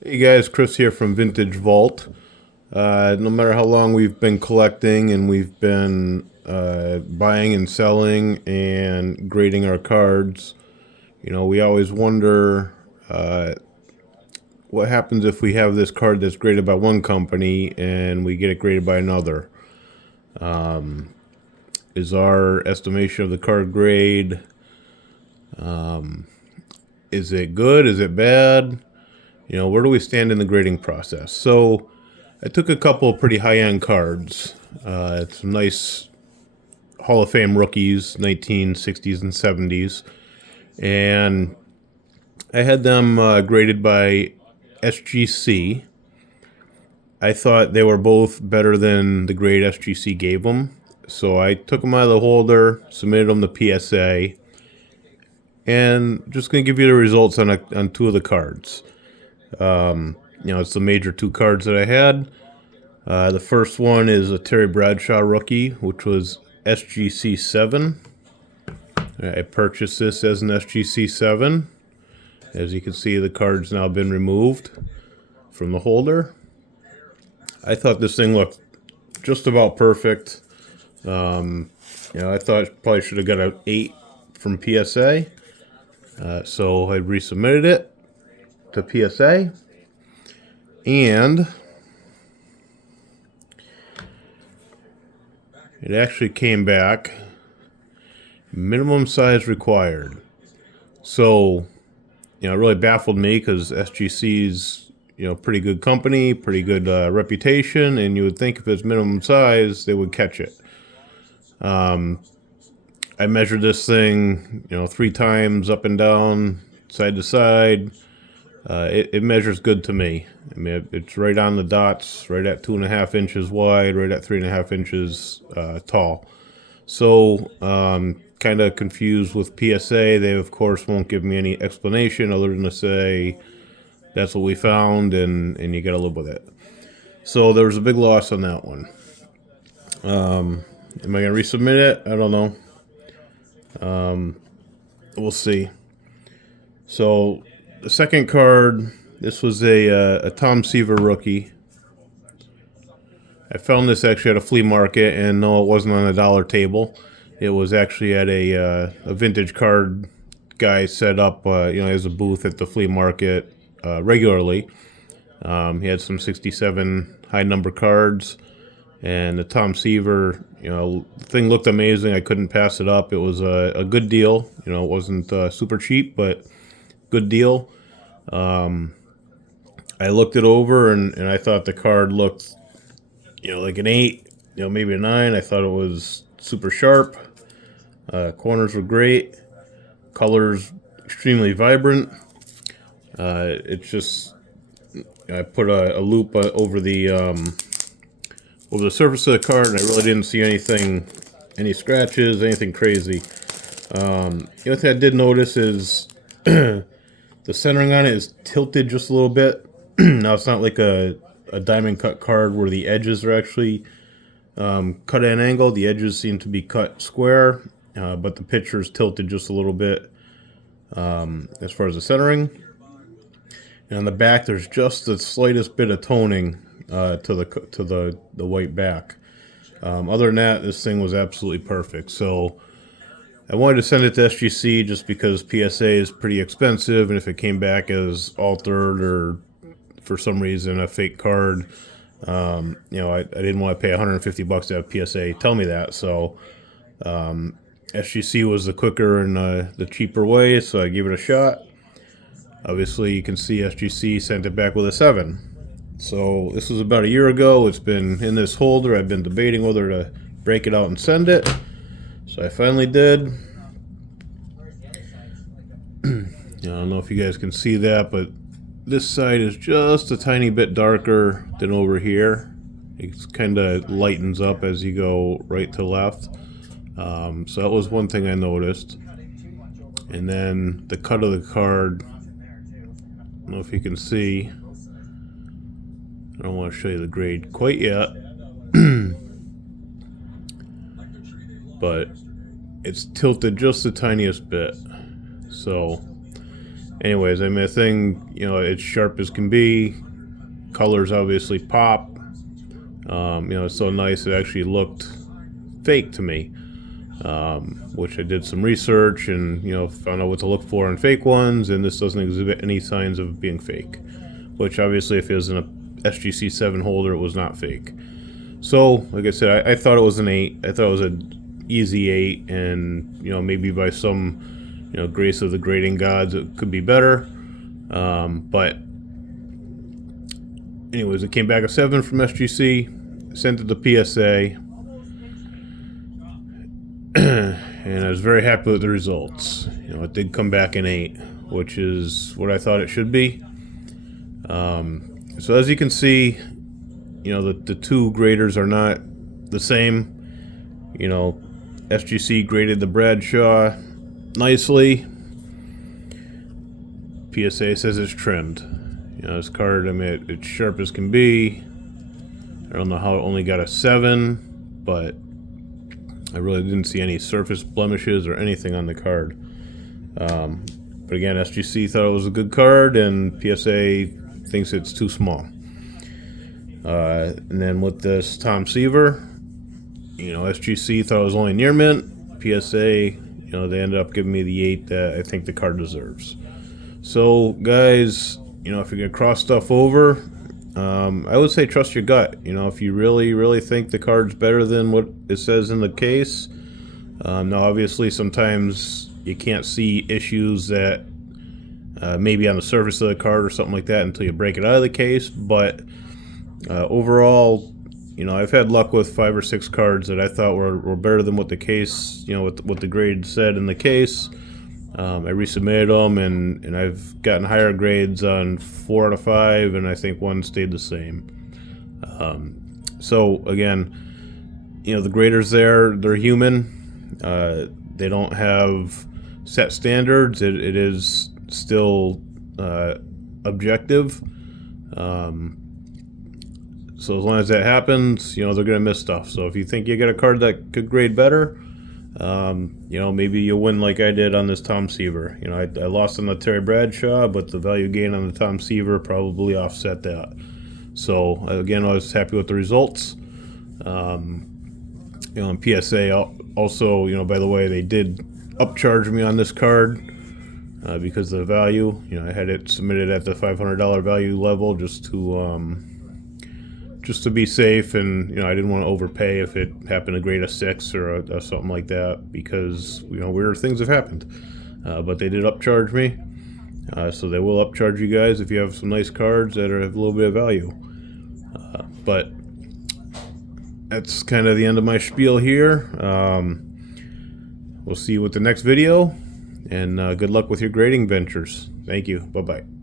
Hey guys, Chris here from Vintage Vault. No matter how long we've been collecting and we've been buying and selling and grading our cards, we always wonder what happens if we have this card that's graded by one company and we get it graded by another. Is our estimation of the card grade, is it good? Is it bad? Where do we stand in the grading process? So I took a couple of pretty high-end cards. Some nice Hall of Fame rookies, 1960s and 70s. And I had them graded by SGC. I thought they were both better than the grade SGC gave them. So I took them out of the holder, submitted them to PSA, and just going to give you the results on two of the cards. It's the major two cards that I had. The first one is a Terry Bradshaw rookie, which was SGC 7. I purchased this as an SGC 7. As you can see, the card's now been removed from the holder. I thought this thing looked just about perfect. I thought I probably should have got an 8 from PSA. So I resubmitted it to PSA. And it actually came back minimum size required. So, it really baffled me because SGC's, pretty good company, pretty good reputation, and you would think if it's minimum size, they would catch it. I measured this thing, 3 times up and down, side to side. It measures good to me. I mean, it's right on the dots, right at 2.5 inches wide, right at 3.5 inches tall. So, kind of confused with PSA. They, of course, won't give me any explanation other than to say that's what we found and you got to live with it. So there was a big loss on that one. Am I going to resubmit it? I don't know. We'll see. So the second card, this was a Tom Seaver rookie. I found this actually at a flea market, and no, it wasn't on a dollar table. It was actually at a vintage card guy set up, as a booth at the flea market regularly. He had some 67 high number cards, and the Tom Seaver, the thing looked amazing. I couldn't pass it up. It was a good deal. It wasn't super cheap, but good deal. I looked it over, and I thought the card looked, like an 8, maybe a 9. I thought it was super sharp. Corners were great. Colors extremely vibrant. It's just, I put a loop over the surface of the card, and I really didn't see any scratches, anything crazy. The other thing I did notice is the centering on it is tilted just a little bit. Now, it's not like a diamond cut card where the edges are actually cut at an angle. The edges seem to be cut square, but the picture is tilted just a little bit as far as the centering. And on the back, there's just the slightest bit of toning to the white back. Other than that, this thing was absolutely perfect. So I wanted to send it to SGC just because PSA is pretty expensive, and if it came back as altered or for some reason a fake card, I didn't want to pay $150 to have PSA tell me that. So SGC was the quicker and the cheaper way, so I gave it a shot. Obviously, you can see SGC sent it back with a 7. So this was about a year ago. It's been in this holder. I've been debating whether to break it out and send it. So I finally did. I don't know if you guys can see that, but this side is just a tiny bit darker than over here. It kind of lightens up as you go right to left. So that was one thing I noticed. And then the cut of the card, I don't know if you can see. I don't want to show you the grade quite yet. But it's tilted just the tiniest bit. So anyways, I mean, the thing, you know, it's sharp as can be. Colors obviously pop. You know, it's so nice it actually looked fake to me. Which I did some research and, you know, found out what to look for in fake ones, and this doesn't exhibit any signs of being fake. Which obviously, if it was in a SGC 7 holder, it was not fake. So, like I said, I thought it was an 8. I thought it was an easy 8, and, you know, maybe by some, you know, grace of the grading gods, it could be better. But anyways, it came back a 7 from SGC, sent it to PSA, and I was very happy with the results. You know, it did come back an 8, which is what I thought it should be. So as you can see, you know, the two graders are not the same. You know, SGC graded the Bradshaw nicely. PSA says it's trimmed. You know, this card, I mean, it's sharp as can be. I don't know how it only got a 7, but I really didn't see any surface blemishes or anything on the card. But again, SGC thought it was a good card, and PSA thinks it's too small. And then with this Tom Seaver, you know, SGC thought it was only near mint. PSA, you know, they ended up giving me the 8 that I think the card deserves. So, guys, you know, if you're going to cross stuff over, I would say trust your gut. You know, if you really, really think the card's better than what it says in the case. Now, obviously, sometimes you can't see issues that maybe on the surface of the card or something like that until you break it out of the case. But overall, you know, I've had luck with 5 or 6 cards that I thought were better than what the case, you know, what the grade said in the case. I resubmitted them, and I've gotten higher grades on 4 out of 5, and I think 1 stayed the same. So again, you know, the graders they're human. They don't have set standards. It is still objective. So as long as that happens, you know, they're going to miss stuff. So if you think you get a card that could grade better, you know, maybe you'll win like I did on this Tom Seaver. You know, I lost on the Terry Bradshaw, but the value gain on the Tom Seaver probably offset that. So again, I was happy with the results. You know, and PSA also, you know, by the way, they did upcharge me on this card because of the value. You know, I had it submitted at the $500 value level just to be safe, and, you know, I didn't want to overpay if it happened to grade a 6 or something like that, because, you know, weird things have happened. But they did upcharge me, so they will upcharge you guys if you have some nice cards that have a little bit of value. But that's kind of the end of my spiel here. We'll see you with the next video, and good luck with your grading ventures. Thank you. Bye-bye.